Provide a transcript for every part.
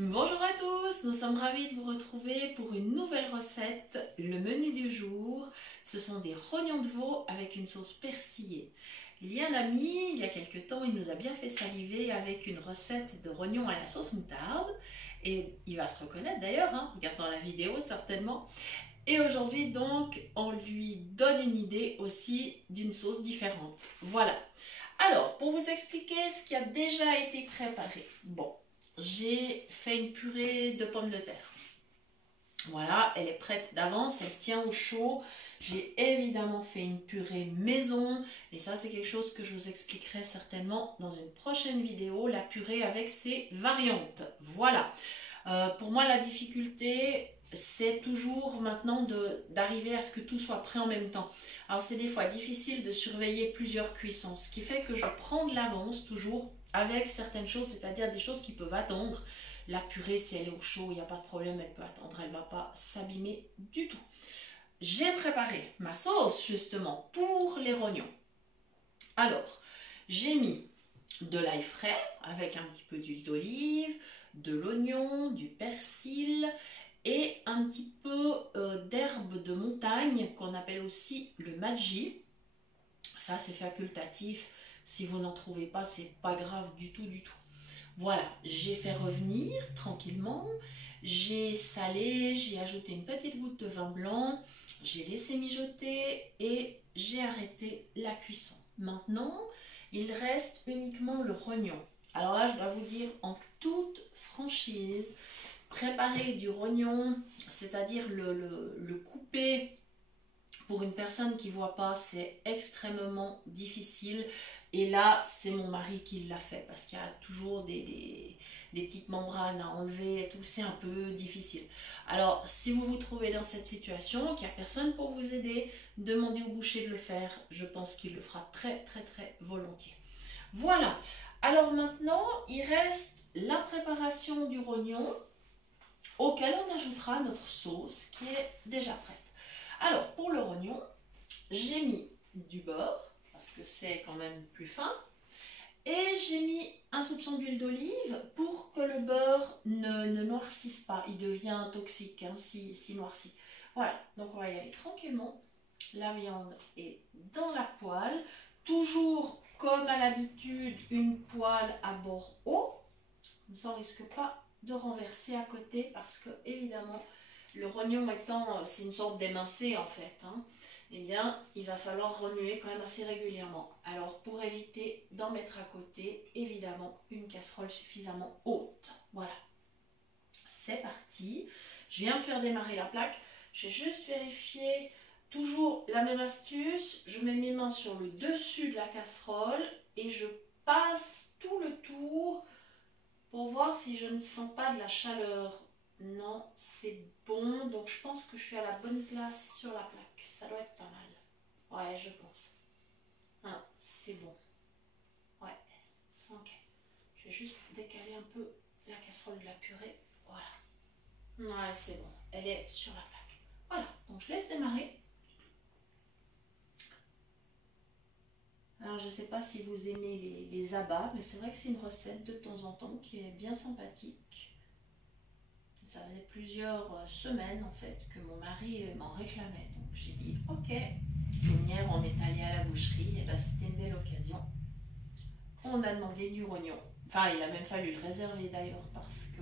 Bonjour à tous, nous sommes ravis de vous retrouver pour une nouvelle recette. Le menu du jour, ce sont des rognons de veau avec une sauce persillée. Il y a un ami, il y a quelques temps, il nous a bien fait saliver avec une recette de rognons à la sauce moutarde. Et il va se reconnaître d'ailleurs, en regardant la vidéo certainement. Et aujourd'hui donc, on lui donne une idée aussi d'une sauce différente. Voilà. Alors, pour vous expliquer ce qui a déjà été préparé. Bon. J'ai fait une purée de pommes de terre. Voilà, elle est prête d'avance, elle tient au chaud. J'ai évidemment fait une purée maison et ça c'est quelque chose que je vous expliquerai certainement dans une prochaine vidéo, la purée avec ses variantes. Voilà, pour moi la difficulté c'est toujours maintenant d'arriver à ce que tout soit prêt en même temps. Alors c'est des fois difficile de surveiller plusieurs cuissons, ce qui fait que je prends de l'avance toujours avec certaines choses, c'est-à-dire des choses qui peuvent attendre. La purée, si elle est au chaud, il n'y a pas de problème, elle peut attendre, elle ne va pas s'abîmer du tout. J'ai préparé ma sauce justement pour les rognons. Alors, j'ai mis de l'ail frais avec un petit peu d'huile d'olive, de l'oignon, du persil et un petit peu d'herbe de montagne qu'on appelle aussi le madji. Ça, c'est facultatif. Si vous n'en trouvez pas, c'est pas grave du tout, du tout. Voilà, j'ai fait revenir tranquillement. J'ai salé, j'ai ajouté une petite goutte de vin blanc. J'ai laissé mijoter et j'ai arrêté la cuisson. Maintenant, il reste uniquement le rognon. Alors là, je dois vous dire en toute franchise, préparer du rognon, c'est-à-dire le couper. Pour une personne qui ne voit pas, c'est extrêmement difficile. Et là, c'est mon mari qui l'a fait parce qu'il y a toujours des petites membranes à enlever et tout. C'est un peu difficile. Alors, si vous vous trouvez dans cette situation, qu'il n'y a personne pour vous aider, demandez au boucher de le faire. Je pense qu'il le fera très, très, très volontiers. Voilà. Alors maintenant, il reste la préparation du rognon auquel on ajoutera notre sauce qui est déjà prête. Alors, pour le rognon, j'ai mis du beurre, parce que c'est quand même plus fin, et j'ai mis un soupçon d'huile d'olive pour que le beurre ne noircisse pas. Il devient toxique si noirci. Voilà, donc on va y aller tranquillement. La viande est dans la poêle. Toujours, comme à l'habitude, une poêle à bord haut. Comme ça, on ne risque pas de renverser à côté parce que, évidemment, le rognon étant, c'est une sorte d'émincé en fait, eh bien, il va falloir remuer quand même assez régulièrement. Alors, pour éviter d'en mettre à côté, évidemment, une casserole suffisamment haute. Voilà. C'est parti. Je viens de faire démarrer la plaque. J'ai juste vérifié, toujours la même astuce. Je mets mes mains sur le dessus de la casserole et je passe tout le tour pour voir si je ne sens pas de la chaleur. Non, c'est bon. Donc, je pense que je suis à la bonne place sur la plaque. Ça doit être pas mal. Ouais, je pense. Ah, c'est bon. Ouais. Ok. Je vais juste décaler un peu la casserole de la purée. Voilà. Ouais, c'est bon. Elle est sur la plaque. Voilà. Donc, je laisse démarrer. Alors, je ne sais pas si vous aimez les abats, mais c'est vrai que c'est une recette de temps en temps qui est bien sympathique. Ça faisait plusieurs semaines en fait que mon mari m'en réclamait. Donc j'ai dit ok. Hier on est allé à la boucherie et ben, c'était une belle occasion. On a demandé du rognon. Enfin il a même fallu le réserver d'ailleurs parce que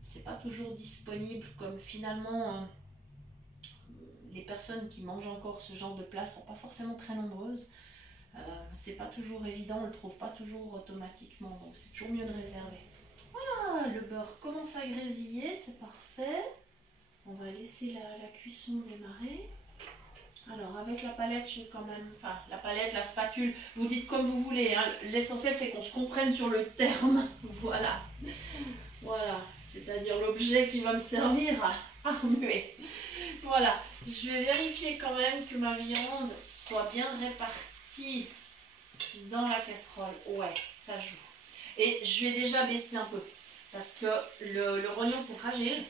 c'est pas toujours disponible comme finalement les personnes qui mangent encore ce genre de plat sont pas forcément très nombreuses. C'est pas toujours évident, on le trouve pas toujours automatiquement donc c'est toujours mieux de réserver. Voilà, le beurre commence à grésiller, c'est parfait. On va laisser la cuisson démarrer. Alors avec la palette, je vais quand même, enfin la palette, la spatule, vous dites comme vous voulez. L'essentiel c'est qu'on se comprenne sur le terme. Voilà, voilà, c'est-à-dire l'objet qui va me servir à remuer. Voilà, je vais vérifier quand même que ma viande soit bien répartie dans la casserole. Ouais, ça joue. Et je vais déjà baisser un peu parce que le rognon c'est fragile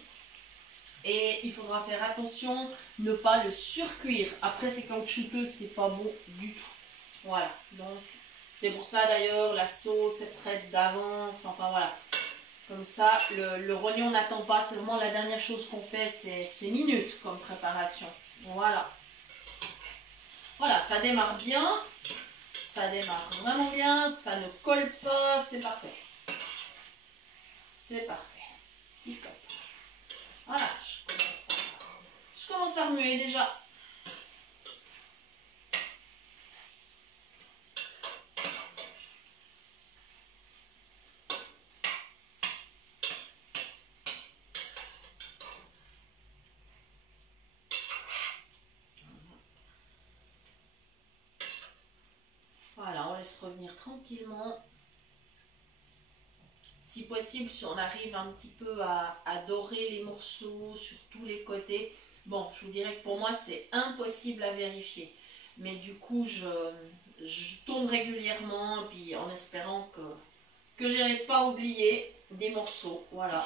et il faudra faire attention ne pas le surcuire. Après c'est caoutchouteux, c'est pas bon du tout. Voilà, donc c'est pour ça d'ailleurs la sauce est prête d'avance. Enfin voilà, Comme ça, le rognon n'attend pas. C'est vraiment la dernière chose qu'on fait, c'est minutes comme préparation. Voilà. Voilà, ça démarre bien. Ça démarre vraiment bien. Ça ne colle pas. C'est parfait. C'est parfait. Tip top. Voilà, je commence à remuer déjà. Voilà, on laisse revenir tranquillement. Si possible, si on arrive un petit peu à dorer les morceaux sur tous les côtés. Bon, je vous dirais que pour moi, c'est impossible à vérifier. Mais du coup, je tourne régulièrement, puis en espérant que je n'ai pas oublié des morceaux. Voilà.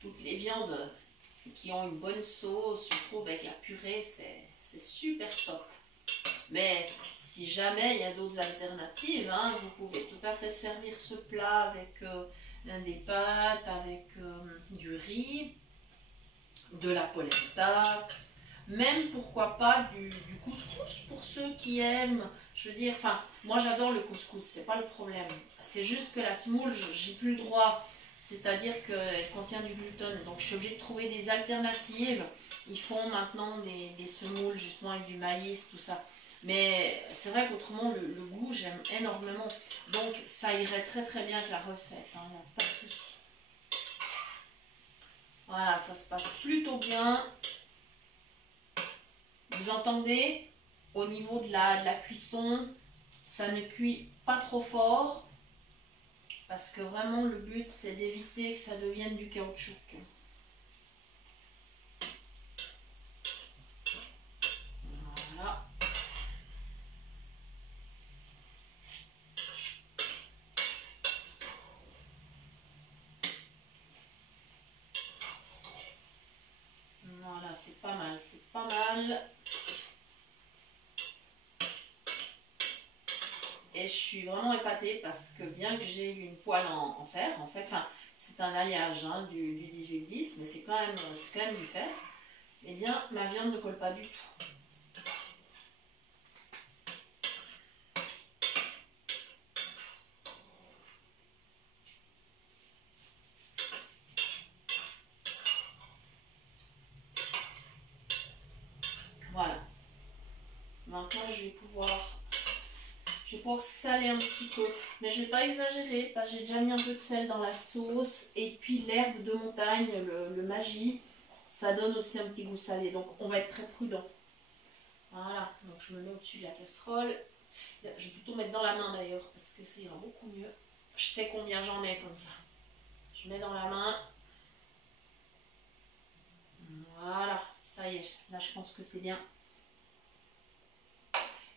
Toutes les viandes qui ont une bonne sauce, je trouve, avec la purée, c'est super top. Mais si jamais il y a d'autres alternatives, hein, vous pouvez tout à fait servir ce plat avec des pâtes, avec du riz, de la polenta, même pourquoi pas du couscous pour ceux qui aiment. Je veux dire, enfin, moi j'adore le couscous, c'est pas le problème. C'est juste que la semoule, j'ai plus le droit. C'est-à-dire qu'elle contient du gluten, donc je suis obligée de trouver des alternatives. Ils font maintenant des semoules justement avec du maïs, tout ça. Mais c'est vrai qu'autrement, le goût, j'aime énormément. Donc ça irait très très bien avec la recette, hein, y a pas de souci. Voilà, ça se passe plutôt bien. Vous entendez, au niveau de la cuisson, ça ne cuit pas trop fort. Parce que vraiment, le but, c'est d'éviter que ça devienne du caoutchouc. Voilà. Voilà, c'est pas mal, c'est pas mal. Et je suis vraiment épatée parce que bien que j'ai eu une poêle en fer, en fait, enfin, c'est un alliage hein, du 1810, mais c'est quand même du fer, eh bien, ma viande ne colle pas du tout. Voilà. Maintenant, je vais pouvoir saler un petit peu, mais je ne vais pas exagérer parce que j'ai déjà mis un peu de sel dans la sauce et puis l'herbe de montagne, le Maggi, ça donne aussi un petit goût salé, donc on va être très prudent. Voilà, donc je me mets au-dessus de la casserole. Je vais plutôt mettre dans la main d'ailleurs parce que ça ira beaucoup mieux. Je sais combien j'en ai comme ça. Je mets dans la main. Voilà, ça y est, là je pense que c'est bien.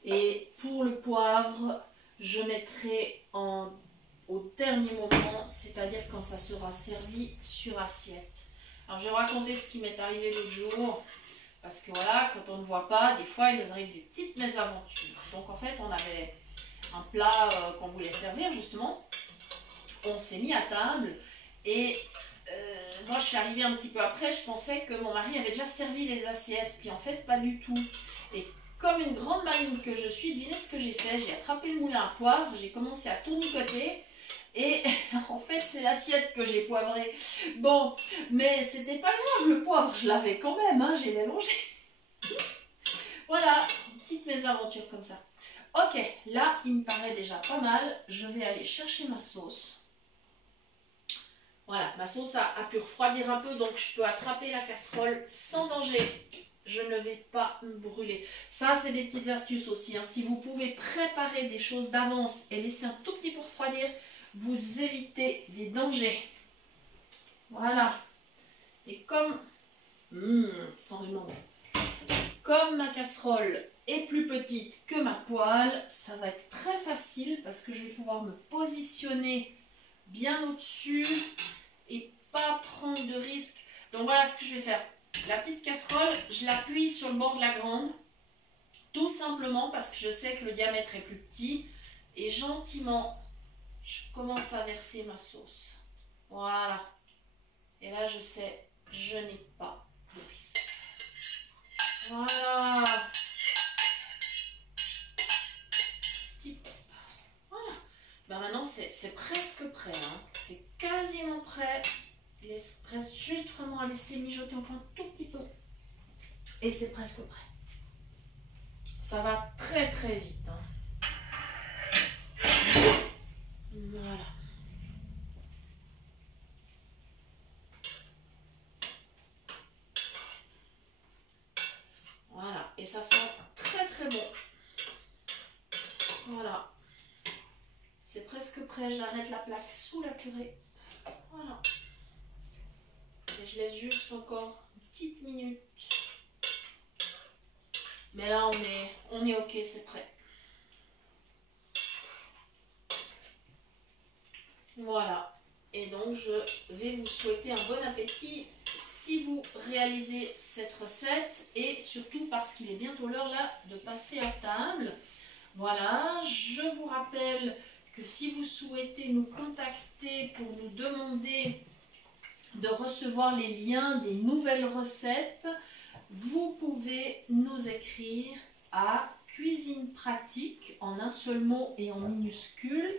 Et pour le poivre, je mettrai au dernier moment, c'est-à-dire quand ça sera servi sur assiette. Alors je vais vous raconter ce qui m'est arrivé l'autre jour, parce que voilà, quand on ne voit pas, des fois il nous arrive des petites mésaventures. Donc en fait, on avait un plat qu'on voulait servir justement, on s'est mis à table et moi je suis arrivée un petit peu après, je pensais que mon mari avait déjà servi les assiettes, puis en fait pas du tout. Et comme une grande maligne que je suis, devinez ce que j'ai fait, j'ai attrapé le moulin à poivre, j'ai commencé à tournicoter et en fait c'est l'assiette que j'ai poivrée. Bon, mais c'était pas grave, le poivre je l'avais quand même, hein, j'ai mélangé. Voilà, une petite mésaventure comme ça. Ok, là il me paraît déjà pas mal, je vais aller chercher ma sauce. Voilà, ma sauce a pu refroidir un peu, donc je peux attraper la casserole sans danger. Je ne vais pas me brûler. Ça, c'est des petites astuces aussi, hein. Si vous pouvez préparer des choses d'avance et laisser un tout petit peu refroidir, vous évitez des dangers. Voilà. Et comme... sans ruban. Comme ma casserole est plus petite que ma poêle, ça va être très facile parce que je vais pouvoir me positionner bien au-dessus et pas prendre de risques. Donc voilà ce que je vais faire. La petite casserole, je l'appuie sur le bord de la grande, tout simplement parce que je sais que le diamètre est plus petit. Et gentiment, je commence à verser ma sauce. Voilà. Et là, je sais, je n'ai pas de risque. Voilà. Tip. Voilà. Ben maintenant, c'est presque prêt. Hein. C'est quasiment prêt. Il reste juste vraiment à laisser mijoter encore un tout petit peu. Et c'est presque prêt. Ça va très très vite. Hein. Voilà. Voilà. Et ça sent très très bon. Voilà. C'est presque prêt. J'arrête la plaque sous la purée. Voilà. Et je laisse juste encore une petite minute. Mais là, on est ok, c'est prêt. Voilà. Et donc, je vais vous souhaiter un bon appétit si vous réalisez cette recette. Et surtout parce qu'il est bientôt l'heure là de passer à table. Voilà. Je vous rappelle que si vous souhaitez nous contacter pour nous demander de recevoir les liens des nouvelles recettes, vous pouvez nous écrire à cuisine pratique en un seul mot et en minuscule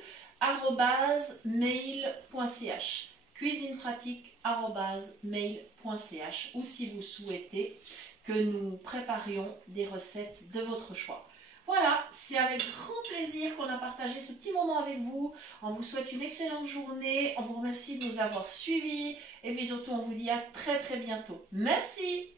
@mail.ch cuisinepratique@mail.ch ou si vous souhaitez que nous préparions des recettes de votre choix. Voilà, c'est avec grand plaisir qu'on a partagé ce petit moment avec vous. On vous souhaite une excellente journée. On vous remercie de nous avoir suivis. Et puis surtout, on vous dit à très très bientôt. Merci!